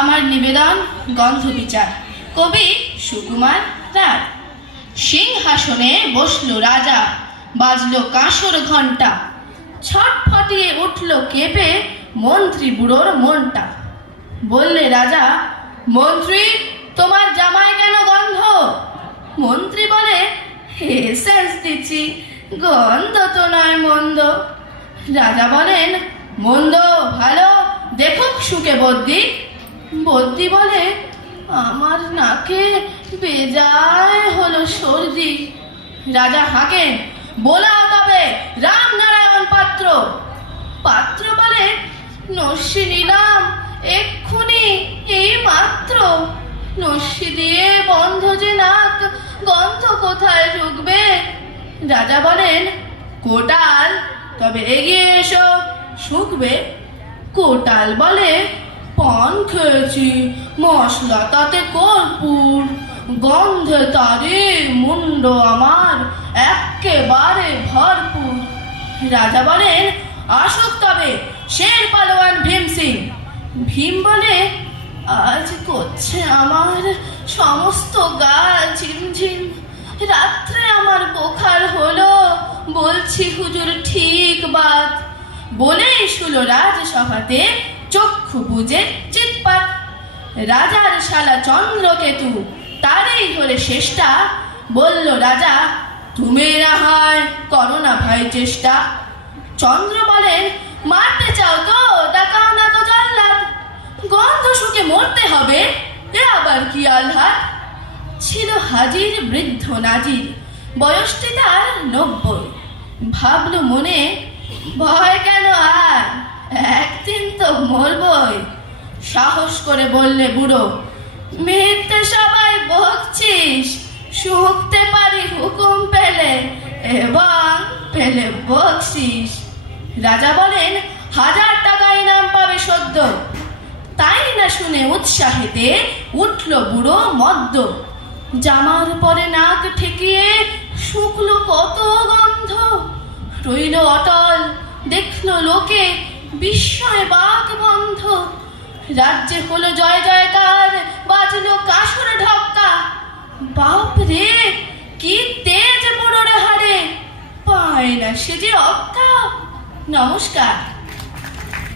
আমার নিবেদন গন্ধ বিচার। কবি সুকুমার রায়। সিংহাসনে বসলো রাজা, বাজলো কাঁসর ঘণ্টা, ছটফটিয়ে উঠল কেঁপে মন্ত্রী বুড়োর মনটা। বললে রাজা, মন্ত্রী তোমার জামায় কেন গন্ধ? মন্ত্রী বলে, এসেন্স দিচ্ছি, গন্ধ তো নয় মন্দ। রাজা বলেন, মন্দ ভালো দেখুক শুকে বদ্যি। বদ্যি বলে, আমার নাকে বেজায় হলো সর্দি। রাজা হাঁকেন, বোলাও তবে রামনারায়ণ পাত্র। পাত্র বলে, নস্যি নিলাম এক্ষুনি এই মাত্র। নস্যি দিয়ে বন্ধ যে নাক, গন্ধ কোথায় ঢুকবে? রাজা বলেন, কোটাল তবে এগিয়ে এসো, শুকবে। কোটাল বলে, পান খেয়েছি, মশলা তাতে কর্পূর, গন্ধে তারে মুন্ড আমার এক্কেবারে ভরপুর। রাজা বলেন, আসুক তবে শের পালোয়ান ভীম সিং। ভীম বলে, আজ করছে আমার সমস্ত গা ঝিমঝিম, রাত্রে আমার বোখার হলো, বলছি হুজুর ঠিক বাত। বলেই শুলো রাজসভাতে চক্ষু বুজে চিৎপাত। রাজার শালা চন্দ্রকেতু, তারই হলে শেষটা। বলল রাজা, তুমি না হয় করো না ভাই চেষ্টা। চন্দ্র বলেন, মারতে চাও তো ডাকাও না তো জল্লাদ, গন্ধ শুকে মরতে হবে, এ আবার কি আলহাত। ছিল হাজির বৃদ্ধ নাজির, বয়সটি তার 90। ভাবলো মনে, ভয় কেন আর, একদিন তো মরবই। সাহস করে বললে বুড়ো, মিথ্যে সবাই বকছিস, শুকতে পারি হুকুম পেলে, এবং পেলে বকছিস। রাজা বলেন, 1000 টাকা ইনাম পাবে সদ্য। তাই না শুনে উৎসাহেতে উঠল বুড়ো মদ্য। জামার পরে নাক ঠেকিয়ে শুকলো কত গন্ধ। রইল অটল, দেখলো লোকে বিস্ময় বাক বন্ধ। রাজ্যে হলো জয় জয়কার, বাজলো কাঁসর ঢক্কা। বাপ রে, কি তেজ বুড়োর হাড়ে, পায় না সে যে অক্কা। নমস্কার।